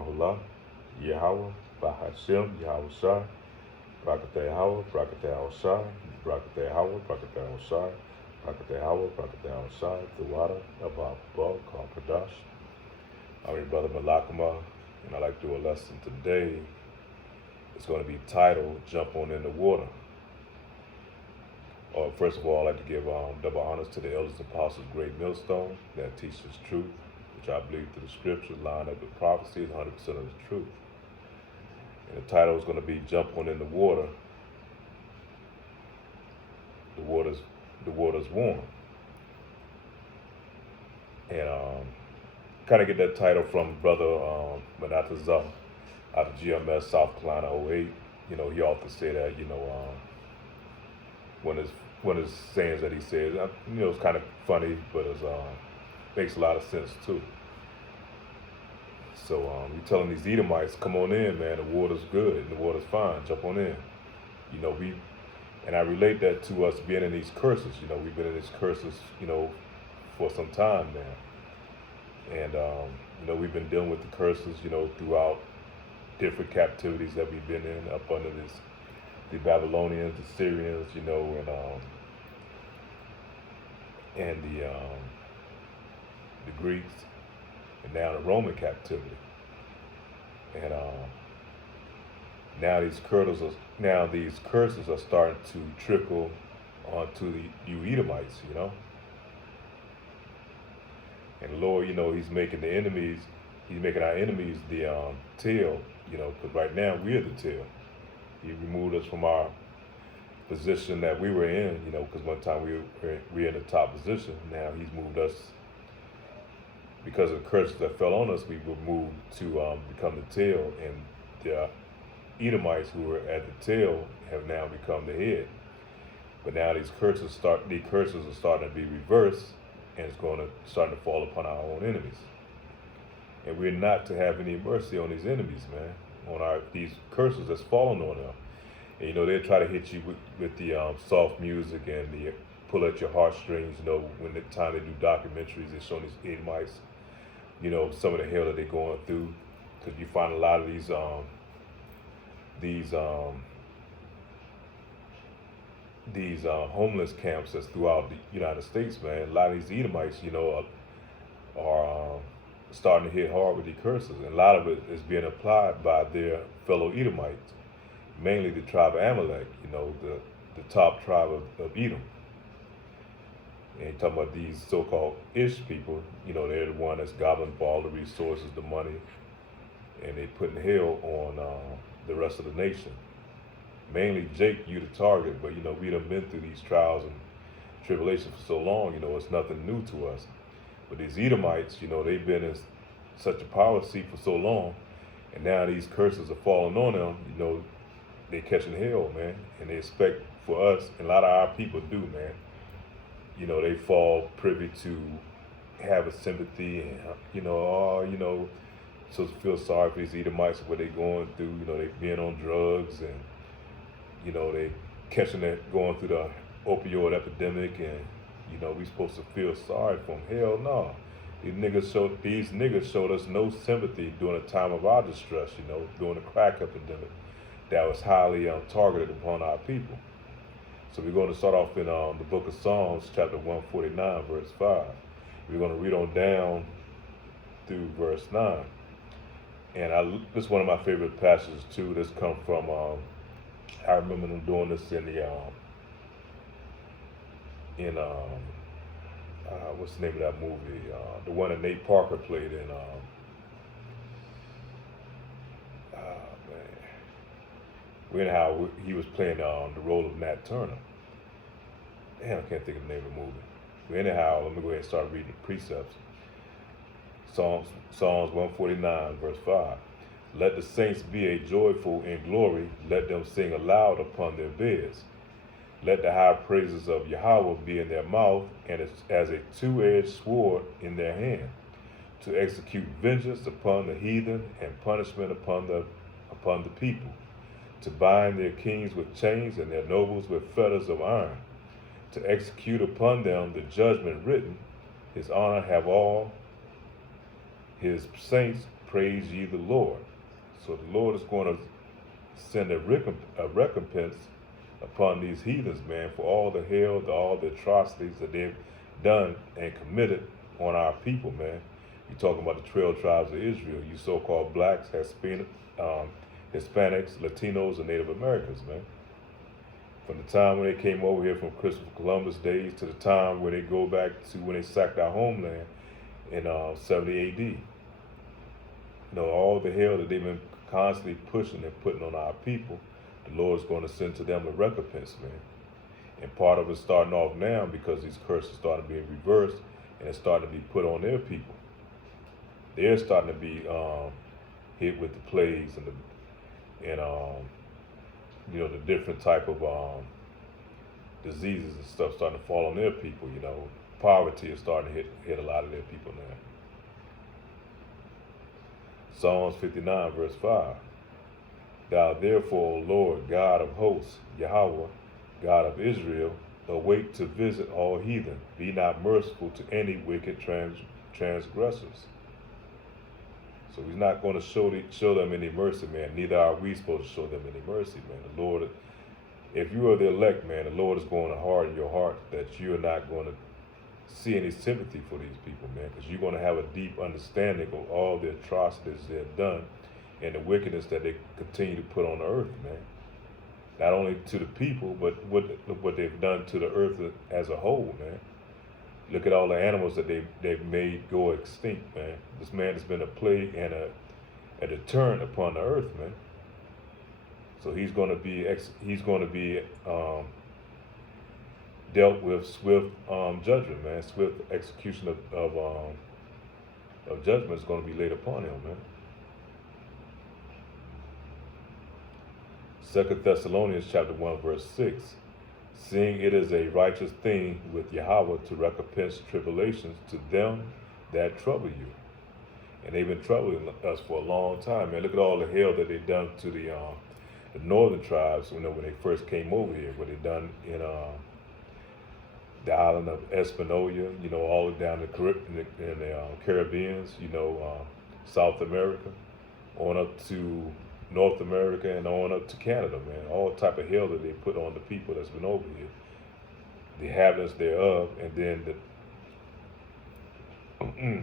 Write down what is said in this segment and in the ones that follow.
Yahuwah, Yahweh, Bahashem, Yahushai, Brakatah Hawa, Brakatah Al-Shai, Brakatah Hawa, Brakatah Al-Shai, Brakatah Hawa, Brakatah Al-Shai, Zawada, Abba, Bog, Kadash. I'm your brother Malakama, and I'd like to do a lesson today. It's going to be titled, Jump On in the Water. First of all, I'd like to give double honors to the elders and apostles, great millstone that teaches truth, which I believe through the scriptures line up with prophecy, is 100% of the truth. And the title is going to be Jump On in the Water. The water's warm. And kind of get that title from Brother Manatazah out of GMS, South Carolina, '08. You know, he often say that, one of his sayings that he says, it's kind of funny, but it makes a lot of sense too. So he's telling these Edomites, come on in, man, the water's good and the water's fine, jump on in. And I relate that to us being in these curses. We've been in these curses, for some time now. And, we've been dealing with the curses, throughout different captivities that we've been in, up under the Babylonians, the Syrians, and the Greeks, and now the Roman captivity. And now these curses are starting to trickle onto you Edomites, And the Lord, He's making our enemies the tail, because right now we're the tail. He removed us from our position that we were in, because one time we were in the top position. Now He's moved us, because of the curses that fell on us, we were moved to become the tail, and the Edomites who were at the tail have now become the head. But now these curses are starting to be reversed, and it's starting to fall upon our own enemies. And we're not to have any mercy on these enemies, man, on these curses that's falling on them. And they'll try to hit you with the soft music and the pull at your heartstrings. When the time they do documentaries, they're showing these Edomites, some of the hell that they're going through, because you find a lot of these homeless camps that's throughout the United States, man. A lot of these Edomites, are starting to hit hard with the curses, and a lot of it is being applied by their fellow Edomites, mainly the tribe of Amalek, the top tribe of Edom. And you're talking about these so-called Ish people, they're the one that's gobbling for all the resources, the money, and they putting hell on the rest of the nation. Mainly Jake, you the target, but we done been through these trials and tribulations for so long, it's nothing new to us. But these Edomites, they've been in such a power seat for so long, and now these curses are falling on them, they catching hell, man. And they expect for us, and a lot of our people do, man, they fall privy to have a sympathy and, so feel sorry for these Edomites, what they going through, they being on drugs, and, they catching that, going through the opioid epidemic, and, we supposed to feel sorry for them. Hell no. These niggas showed us no sympathy during the time of our distress, during the crack epidemic that was highly targeted upon our people. So we're going to start off in the book of Psalms, chapter 149, verse 5. We're going to read on down through verse 9. And this is one of my favorite passages too. This come from, I remember them doing this in what's the name of that movie? The one that Nate Parker played in, anyhow, he was playing the role of Nat Turner. Damn, I can't think of the name of the movie. But anyhow, let me go ahead and start reading the precepts. Psalms 149, verse 5. Let the saints be a joyful in glory. Let them sing aloud upon their beds. Let the high praises of Yahweh be in their mouth, and as a two-edged sword in their hand, to execute vengeance upon the heathen and punishment upon the people, to bind their kings with chains and their nobles with fetters of iron, to execute upon them the judgment written. His honor have all his saints praise ye the Lord. So the Lord is going to send a recompense upon these heathens, man, for all the hell, all the atrocities that they've done and committed on our people, man. You're talking about the 12 tribes of Israel, you so-called blacks, Hispanics, Latinos, and Native Americans, man. From the time when they came over here from Christopher Columbus days to the time where they go back to when they sacked our homeland in 70 AD. You know, all the hell that they've been constantly pushing and putting on our people, the Lord's going to send to them a recompense, man. And part of it's starting off now because these curses starting being reversed and it's starting to be put on their people. They're starting to be hit with the plagues and you know, the different type of diseases and stuff starting to fall on their people. You know, poverty is starting to hit a lot of their people now. Psalms 59 verse 5. Thou therefore, O Lord, God of hosts, Yahweh, God of Israel, awake to visit all heathen. Be not merciful to any wicked transgressors. So he's not going to show them any mercy, man. Neither are we supposed to show them any mercy, man. The Lord, if you are the elect, man, the Lord is going to harden your heart that you're not going to see any sympathy for these people, man, because you're going to have a deep understanding of all the atrocities they've done and the wickedness that they continue to put on the earth, man. Not only to the people, but what they've done to the earth as a whole, man. Look at all the animals that they've made go extinct, man. This man has been a plague and a deterrent upon the earth, man. So he's going to be dealt with swift judgment, man. Swift execution of judgment is going to be laid upon him, man. 2 Thessalonians chapter 1 verse 6. Seeing it is a righteous thing with Yahweh to recompense tribulations to them that trouble you. And they've been troubling us for a long time, man. Look at all the hell that they've done to the northern tribes, you know, when they first came over here, what they done in the island of Hispaniola, you know, all the way down in the Caribbeans, you know, South America, on up to North America and on up to Canada, man. All type of hell that they put on the people that's been over here, the inhabitants thereof, and then the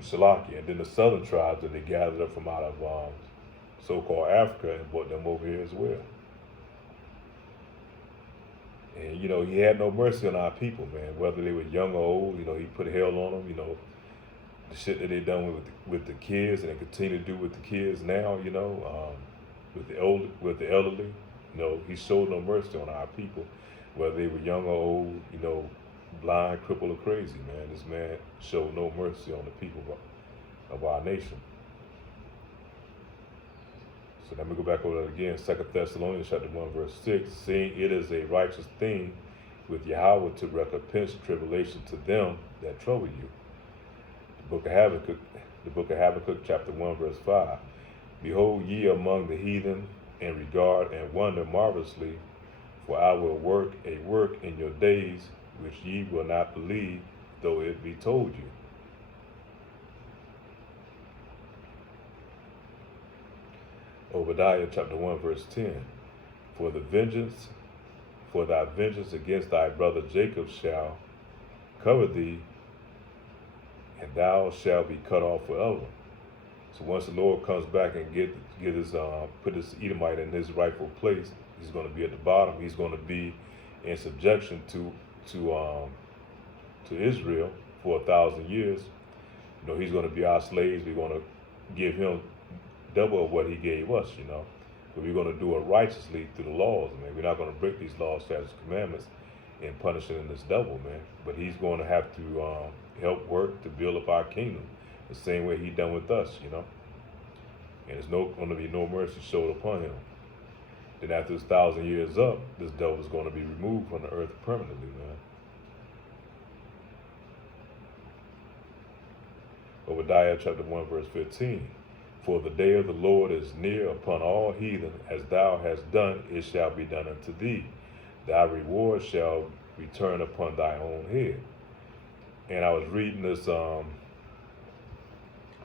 Salakia, and then the southern tribes that they gathered up from out of so-called Africa and brought them over here as well. And you know, he had no mercy on our people, man. Whether they were young or old, you know, he put hell on them. You know, the shit that they done with the kids, and they continue to do with the kids now. You know. With the elderly, you know, he showed no mercy on our people, whether they were young or old, you know, blind, crippled, or crazy, man. This man showed no mercy on the people of our nation. So let me go back over that again. 2 Thessalonians chapter 1 verse 6, seeing it is a righteous thing with Yahweh to recompense tribulation to them that trouble you. The book of Habakkuk chapter 1 verse 5. Behold ye among the heathen, and regard and wonder marvelously, for I will work a work in your days, which ye will not believe, though it be told you. Obadiah chapter 1 verse 10. For thy vengeance against thy brother Jacob shall cover thee, and thou shalt be cut off forever. So once the Lord comes back and put this Edomite in his rightful place, he's going to be at the bottom. He's going to be in subjection to Israel for 1,000 years. You know, he's going to be our slaves. We're going to give him double of what he gave us. You know, but we're going to do it righteously through the laws, man. We're not going to break these laws, statutes, commandments, and punish him in this double, man. But he's going to have to help work to build up our kingdom, the same way he done with us, you know. And there's going to be no mercy showed upon him. Then after this 1,000 years up, this devil is going to be removed from the earth permanently, man. Obadiah chapter 1 verse 15. For the day of the Lord is near upon all heathen, as thou hast done, it shall be done unto thee. Thy reward shall return upon thy own head. And I was reading this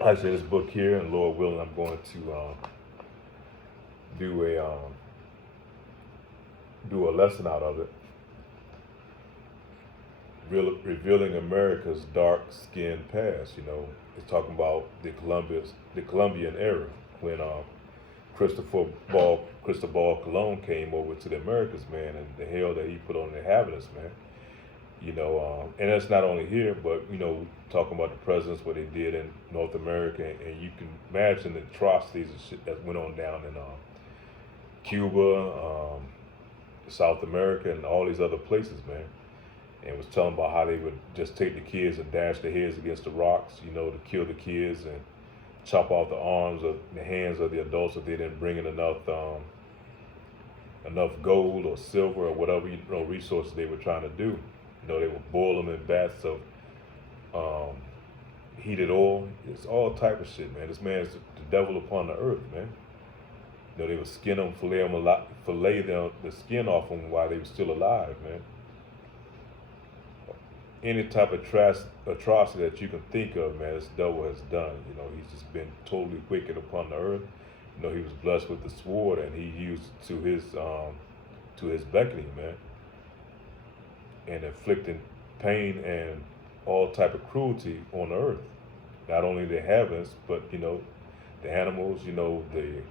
I say this book here, and Lord willing, I'm going to do a lesson out of it, revealing America's dark-skinned past. You know, it's talking about the Columbian era when Cristobal Colon came over to the Americas, man, and the hell that he put on the inhabitants, man. You know, and that's not only here, but you know, talking about the presidents, what they did in North America, and you can imagine the atrocities and shit that went on down in Cuba, South America, and all these other places, man. And was telling about how they would just take the kids and dash their heads against the rocks, you know, to kill the kids and chop off the arms of the hands of the adults if they didn't bring in enough gold or silver or whatever resources they were trying to do. You know, they would boil them in baths of heated oil. It's all type of shit, man. This man's the devil upon the earth, man. You know, they would skin them, fillet the skin off them while they were still alive, man. Any type of atrocity that you can think of, man, this devil has done. You know, he's just been totally wicked upon the earth. You know, he was blessed with the sword, and he used it to his beckoning, man, and inflicting pain and all type of cruelty on the earth. Not only the heavens, but you know, the animals. You know, they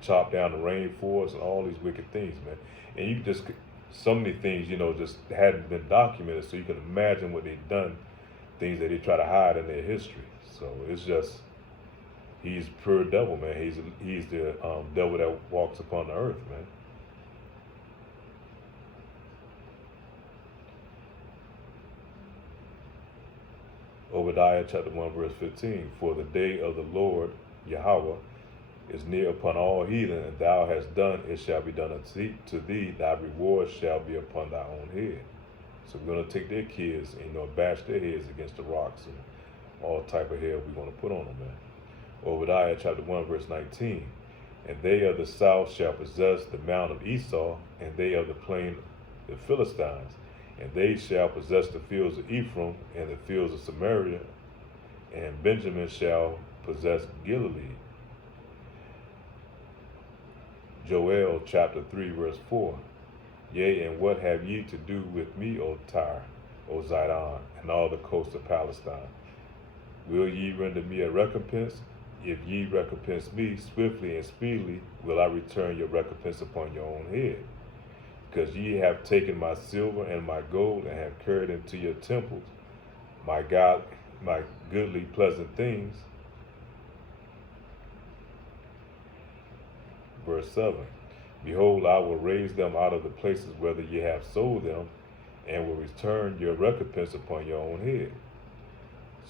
chop down the rainforest and all these wicked things, man. And you just so many things, you know, just hadn't been documented, so you can imagine what they've done, things that they try to hide in their history. So it's just, he's pure devil, man. He's the devil that walks upon the earth, man. Obadiah chapter 1 verse 15, for the day of the Lord Yahweh is near upon all heathen, and thou hast done, it shall be done unto thee, thy reward shall be upon thy own head. So we're going to take their kids and, you know, bash their heads against the rocks and all type of hell we're going to put on them, man. Obadiah chapter 1 verse 19, and they of the south shall possess the mount of Esau, and they of the plain the Philistines, and they shall possess the fields of Ephraim and the fields of Samaria, and Benjamin shall possess Gilead. Joel chapter 3 verse 4, yea, and what have ye to do with me, O Tyre, O Zidon, and all the coast of Palestine? Will ye render me a recompense? If ye recompense me swiftly and speedily, will I return your recompense upon your own head. Because ye have taken my silver and my gold, and have carried into your temples my God, my goodly pleasant things. Verse 7, behold, I will raise them out of the places whither ye have sold them, and will return your recompense upon your own head.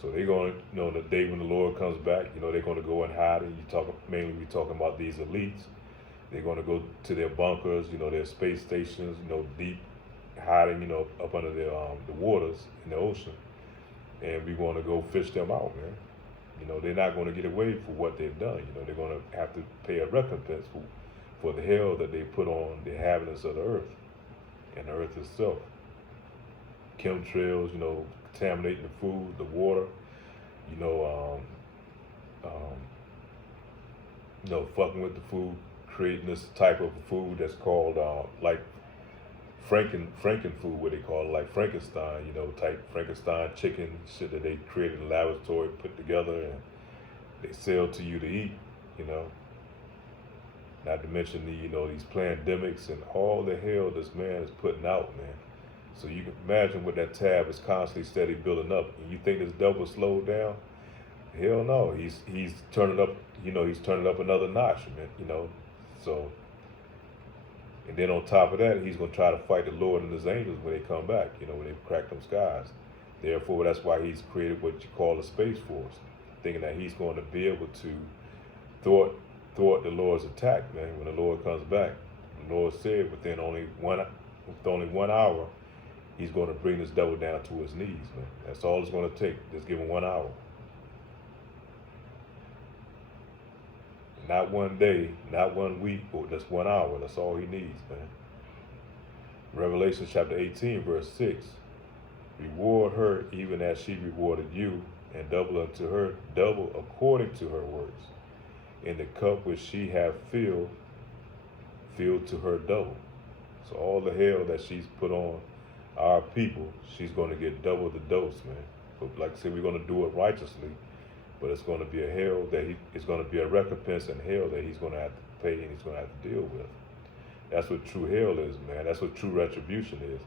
So they're going to, you know, the day when the Lord comes back, you know, they're going to go and hide. And we're talking about these elites. They're going to go to their bunkers, you know, their space stations, you know, deep hiding, you know, up under the waters in the ocean, and we're going to go fish them out, man. You know, they're not going to get away for what they've done. You know, they're going to have to pay a recompense for the hell that they put on the inhabitants of the earth and the earth itself. Chemtrails, you know, contaminating the food, the water, you know, fucking with the food, creating this type of food that's called like Franken food, what they call it, like Frankenstein, you know, type Frankenstein chicken shit that they created in the laboratory, put together, and they sell to you to eat, you know. Not to mention the, you know, these pandemics and all the hell this man is putting out, man. So you can imagine what that tab is constantly steady building up. And you think this devil slowed down? Hell no. He's turning up, you know, he's turning up another notch, man, you know. So, and then on top of that, he's going to try to fight the Lord and his angels when they come back, you know, when they crack them skies. Therefore, that's why he's created what you call a space force, thinking that he's going to be able to thwart the Lord's attack, man, when the Lord comes back. The Lord said with only 1 hour, he's going to bring this devil down to his knees, man. That's all it's going to take. Just give him 1 hour. Not 1 day, not 1 week, but just 1 hour. That's all he needs, man. Revelation chapter 18, verse 6. Reward her even as she rewarded you. and double unto her double according to her works. In the cup which she hath filled to her double. So all the hell that she's put on our people, she's going to get double the dose, man. But like I said, we're going to do it righteously, but it's going to be a hell that it's going to be a recompense in hell that he's going to have to pay and he's going to have to deal with. That's what true hell is, man. That's what true retribution is.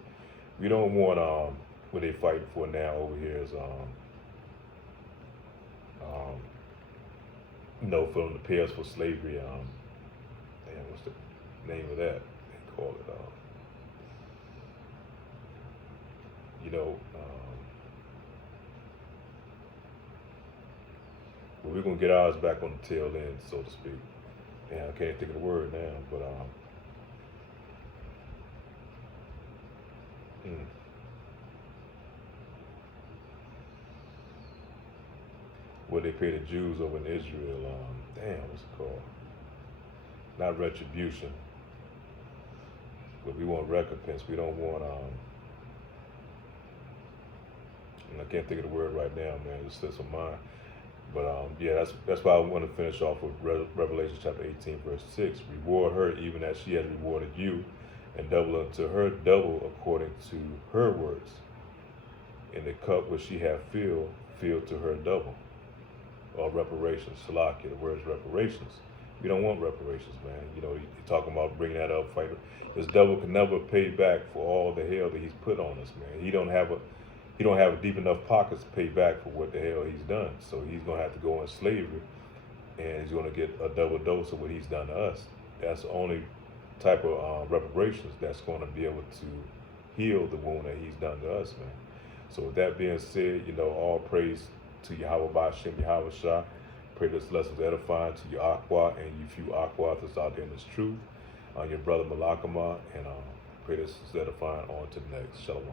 We don't want what they fighting for now over here is for them to pay us for slavery. Damn, what's the name of that? They call it but we're gonna get ours back on the tail end, so to speak. And I can't think of the word now, but what they pay the Jews over in Israel. What's it called? Not retribution, but we want recompense. We don't want and I can't think of the word right now, man. It slips my mind. But yeah, that's why I want to finish off with Revelation chapter 18, verse 6. Reward her even as she has rewarded you, and double unto her double according to her works. In the cup which she hath filled to her double. Or reparations, Salakia, the word is reparations. We don't want reparations, man. You're talking about bringing that up, fighting. This devil can never pay back for all the hell that he's put on us, man. He don't have a deep enough pockets to pay back for what the hell he's done. So he's gonna have to go in slavery, and he's gonna get a double dose of what he's done to us. That's the only type of reparations that's gonna be able to heal the wound that he's done to us, man. So with that being said, all praise to Yahweh Ba'Shem Yahweh Shah. Pray this lesson is edifying to your Aqua and you few Aqua that's out there in this truth. Your brother Malakama, and pray this is edifying on to the next. Shalom.